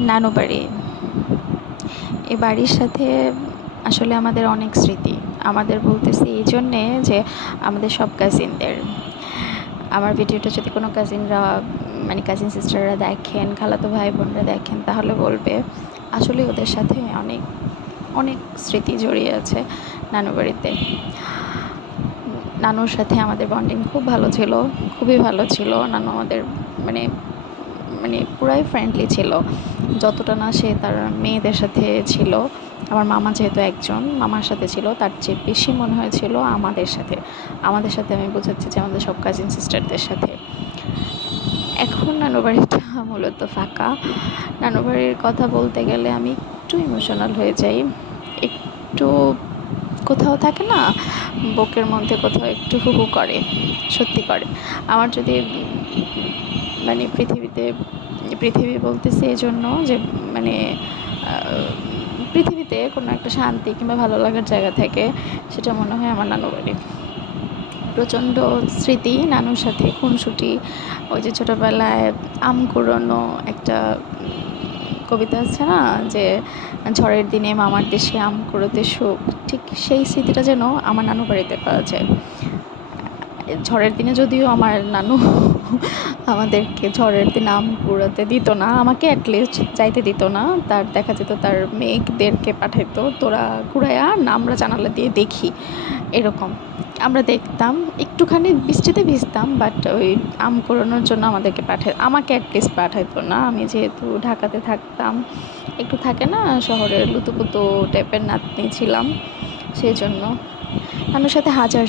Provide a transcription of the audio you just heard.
নানু বাড়ি এ বাড়ির সাথে আসলে আমাদের অনেক স্মৃতি। আমাদের বলতেছি এই জন্যে যে আমাদের সব কাজিনদের আমার ভিডিওটা যদি কোনো কাজিনরা মানে কাজিন সিস্টাররা দেখেন, খালাতো ভাই বোনরা দেখেন, তাহলে বলবে আসলে ওদের সাথে অনেক অনেক স্মৃতি জড়িয়ে আছে নানু বাড়িতে নানুর সাথে আমাদের বন্ডিং খুব ভালো ছিল, খুবই ভালো ছিল। নানু আমাদের মানে মানে পুরাই ফ্রেন্ডলি ছিল। যতটা না সে তার মেয়েদের সাথে ছিল। আমার মামা যেহেতু একজন, মামার সাথে ছিল, তার চেয়ে বেশি মনে হয়েছিল আমাদের সাথে। আমাদের সাথে আমি বোঝাচ্ছি যে আমাদের সব কাজিন সিস্টারদের সাথে। এখন নানু বাড়িটা মূলত ফাঁকা। নানু বাড়ির কথা বলতে গেলে আমি একটু ইমোশনাল হয়ে যাই। একটু কোথাও থাকে না, বুকের মধ্যে কোথাও একটু হু হু করে, সত্যি করে। আমার যদি মানে পৃথিবীতে, পৃথিবী বলতেছি এই জন্য যে মানে পৃথিবীতে কোনো একটা শান্তি কিংবা ভালো লাগার জায়গা থাকে সেটা মনে হয় আমার নানু বাড়ি। প্রচণ্ড স্মৃতি নানুর সাথে, খুনসুটি, ওই যে ছোটোবেলায় আম কুড়োনো একটা কবিতা আছে না, যে ঝড়ের দিনে মামার দেশে আম কুড়োতে সুখ, ঠিক সেই স্মৃতিটা যেন আমার নানু বাড়িতে পাওয়া যায়। ঝড়ের দিনে যদিও আমার নানু আমাদেরকে ঝড়ের দিন আম কুড়াতে দিত না, আমাকে অ্যাটলিস্ট যাইতে দিত না। তার দেখা যেত তার মেয়েদেরকে পাঠাইতো, তোরা কুড়াইয়া না আমরা জানালা দিয়ে দেখি। এরকম আমরা দেখতাম। একটুখানি বৃষ্টিতে ভিজতাম বাট ওই আম কুড়ানোর জন্য আমাদেরকে পাঠায় আমাকে অ্যাটলিস্ট পাঠাইতো না। আমি যেহেতু ঢাকাতে থাকতাম, একটু থাকে না, শহরের লুতুপুতু টাইপের নাতনি ছিলাম, সেই জন্য। আমার সাথে হাজার